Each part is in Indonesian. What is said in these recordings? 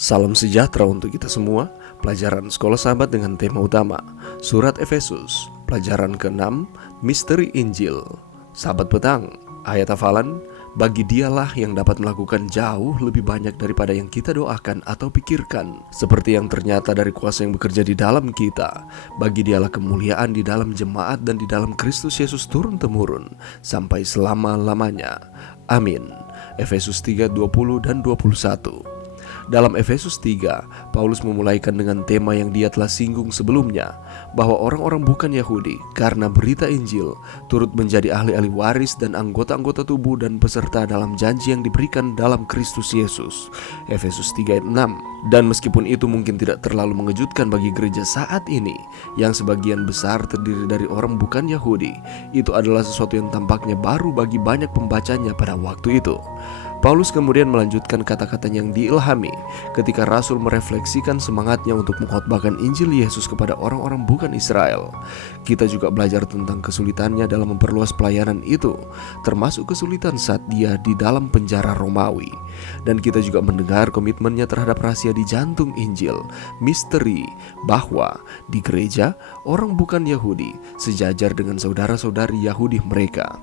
Salam sejahtera untuk kita semua. Pelajaran Sekolah Sahabat dengan tema utama Surat Efesus, pelajaran ke-6, Misteri Injil. Sahabat petang, ayat hafalan, bagi dialah yang dapat melakukan jauh lebih banyak daripada yang kita doakan atau pikirkan, seperti yang ternyata dari kuasa yang bekerja di dalam kita. Bagi dialah kemuliaan di dalam jemaat dan di dalam Kristus Yesus turun-temurun sampai selama-lamanya. Amin. Efesus 3:20 dan 21. Dalam Efesus 3, Paulus memulaikan dengan tema yang dia telah singgung sebelumnya, bahwa orang-orang bukan Yahudi karena berita Injil turut menjadi ahli-ahli waris dan anggota-anggota tubuh dan peserta dalam janji yang diberikan dalam Kristus Yesus. Efesus 3 ayat 6. Dan meskipun itu mungkin tidak terlalu mengejutkan bagi gereja saat ini, yang sebagian besar terdiri dari orang bukan Yahudi, itu adalah sesuatu yang tampaknya baru bagi banyak pembacanya pada waktu itu. Paulus kemudian melanjutkan kata-katanya yang diilhami ketika Rasul merefleksikan semangatnya untuk mengkhotbahkan Injil Yesus kepada orang-orang bukan Israel. Kita juga belajar tentang kesulitannya dalam memperluas pelayanan itu, termasuk kesulitan saat dia di dalam penjara Romawi. Dan kita juga mendengar komitmennya terhadap rahasia di jantung Injil, misteri bahwa di gereja orang bukan Yahudi sejajar dengan saudara-saudari Yahudi mereka.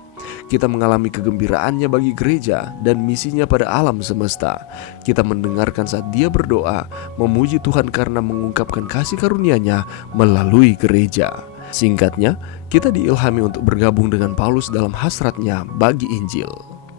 Kita mengalami kegembiraannya bagi gereja dan misinya pada alam semesta. Kita mendengarkan saat dia berdoa, memuji Tuhan karena mengungkapkan kasih karunia-Nya melalui gereja. Singkatnya, kita diilhami untuk bergabung dengan Paulus dalam hasratnya bagi Injil.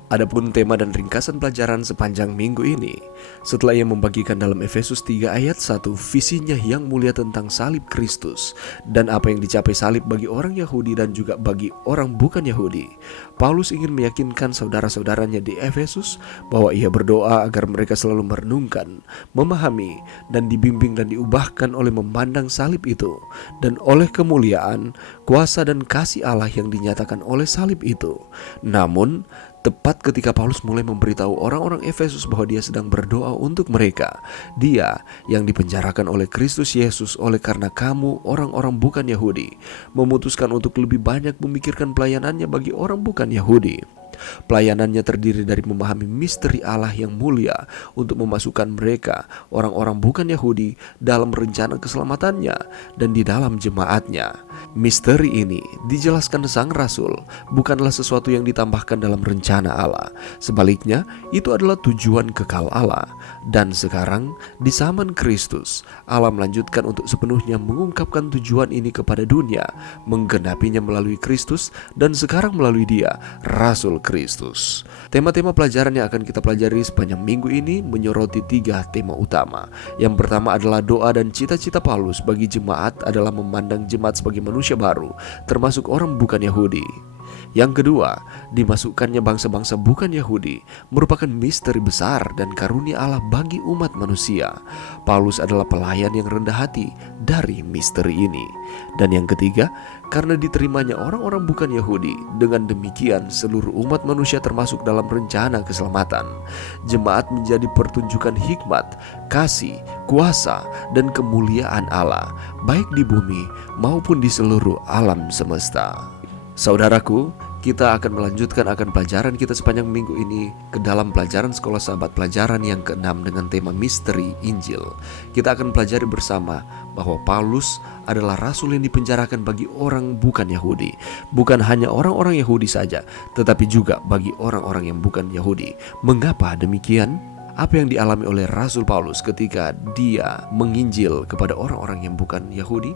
Adapun tema dan ringkasan pelajaran sepanjang minggu ini, setelah ia membagikan dalam Efesus 3 ayat 1 visinya yang mulia tentang salib Kristus dan apa yang dicapai salib bagi orang Yahudi dan juga bagi orang bukan Yahudi, Paulus ingin meyakinkan saudara-saudaranya di Efesus bahwa ia berdoa agar mereka selalu merenungkan, memahami, dan dibimbing dan diubahkan oleh memandang salib itu dan oleh kemuliaan, kuasa dan kasih Allah yang dinyatakan oleh salib itu. Namun, tepat ketika Paulus mulai memberitahu orang-orang Efesus bahwa dia sedang berdoa untuk mereka, dia yang dipenjarakan oleh Kristus Yesus oleh karena kamu orang-orang bukan Yahudi, memutuskan untuk lebih banyak memikirkan pelayanannya bagi orang bukan Yahudi. Pelayanannya terdiri dari memahami misteri Allah yang mulia untuk memasukkan mereka, orang-orang bukan Yahudi, dalam rencana keselamatannya dan di dalam jemaatnya. Misteri ini dijelaskan sang Rasul bukanlah sesuatu yang ditambahkan dalam rencana Allah. Sebaliknya, itu adalah tujuan kekal Allah. Dan sekarang, di zaman Kristus, Allah melanjutkan untuk sepenuhnya mengungkapkan tujuan ini kepada dunia, menggenapinya melalui Kristus dan sekarang melalui Dia, Rasul Kristus. Tema-tema pelajaran yang akan kita pelajari sepanjang minggu ini menyoroti 3 tema utama. Yang pertama adalah doa dan cita-cita Paulus bagi jemaat adalah memandang jemaat sebagai manusia baru, termasuk orang bukan Yahudi. Yang kedua, dimasukkannya bangsa-bangsa bukan Yahudi merupakan misteri besar dan karunia Allah bagi umat manusia. Paulus adalah pelayan yang rendah hati dari misteri ini. Dan yang ketiga, karena diterimanya orang-orang bukan Yahudi, dengan demikian seluruh umat manusia termasuk dalam rencana keselamatan. Jemaat menjadi pertunjukan hikmat, kasih, kuasa, dan kemuliaan Allah, baik di bumi maupun di seluruh alam semesta. Saudaraku, kita akan melanjutkan akan pelajaran kita sepanjang minggu ini ke dalam pelajaran Sekolah Sahabat pelajaran yang ke-6 dengan tema misteri Injil. Kita akan pelajari bersama bahwa Paulus adalah rasul yang dipenjarakan bagi orang bukan Yahudi. Bukan hanya orang-orang Yahudi saja, tetapi juga bagi orang-orang yang bukan Yahudi. Mengapa demikian? Apa yang dialami oleh Rasul Paulus ketika dia menginjil kepada orang-orang yang bukan Yahudi?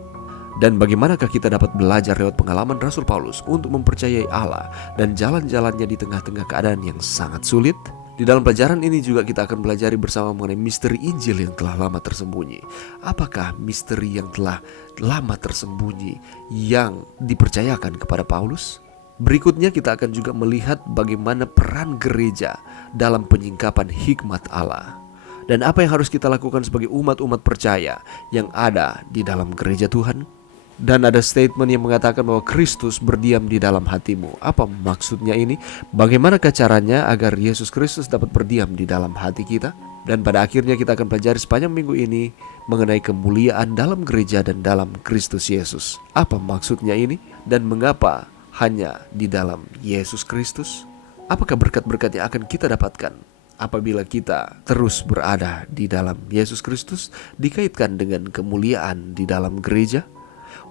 Dan bagaimanakah kita dapat belajar lewat pengalaman Rasul Paulus untuk mempercayai Allah dan jalan-jalannya di tengah-tengah keadaan yang sangat sulit? Di dalam pelajaran ini juga kita akan pelajari bersama mengenai misteri Injil yang telah lama tersembunyi. Apakah misteri yang telah lama tersembunyi yang dipercayakan kepada Paulus? Berikutnya kita akan juga melihat bagaimana peran gereja dalam penyingkapan hikmat Allah. Dan apa yang harus kita lakukan sebagai umat-umat percaya yang ada di dalam gereja Tuhan? Dan ada statement yang mengatakan bahwa Kristus berdiam di dalam hatimu. Apa maksudnya ini? Bagaimanakah caranya agar Yesus Kristus dapat berdiam di dalam hati kita? Dan pada akhirnya kita akan pelajari sepanjang minggu ini mengenai kemuliaan dalam gereja dan dalam Kristus Yesus. Apa maksudnya ini? Dan mengapa hanya di dalam Yesus Kristus? Apakah berkat-berkat yang akan kita dapatkan? Apabila kita terus berada di dalam Yesus Kristus, dikaitkan dengan kemuliaan di dalam gereja.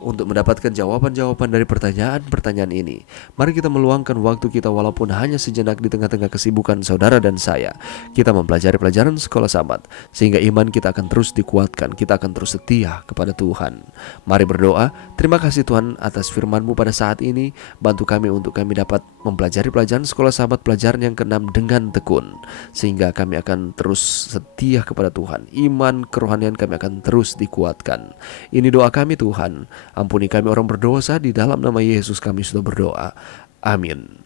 Untuk mendapatkan jawaban-jawaban dari pertanyaan-pertanyaan ini, mari kita meluangkan waktu kita walaupun hanya sejenak di tengah-tengah kesibukan saudara dan saya. Kita mempelajari pelajaran Sekolah Sabat, sehingga iman kita akan terus dikuatkan, kita akan terus setia kepada Tuhan. Mari berdoa. Terima kasih Tuhan atas firman-Mu pada saat ini. Bantu kami untuk kami dapat mempelajari pelajaran Sekolah Sabat, pelajaran yang ke-6 dengan tekun, sehingga kami akan terus setia kepada Tuhan. Iman kerohanian kami akan terus dikuatkan. Ini doa kami Tuhan. Ampuni kami orang berdosa, di dalam nama Yesus kami sudah berdoa. Amin.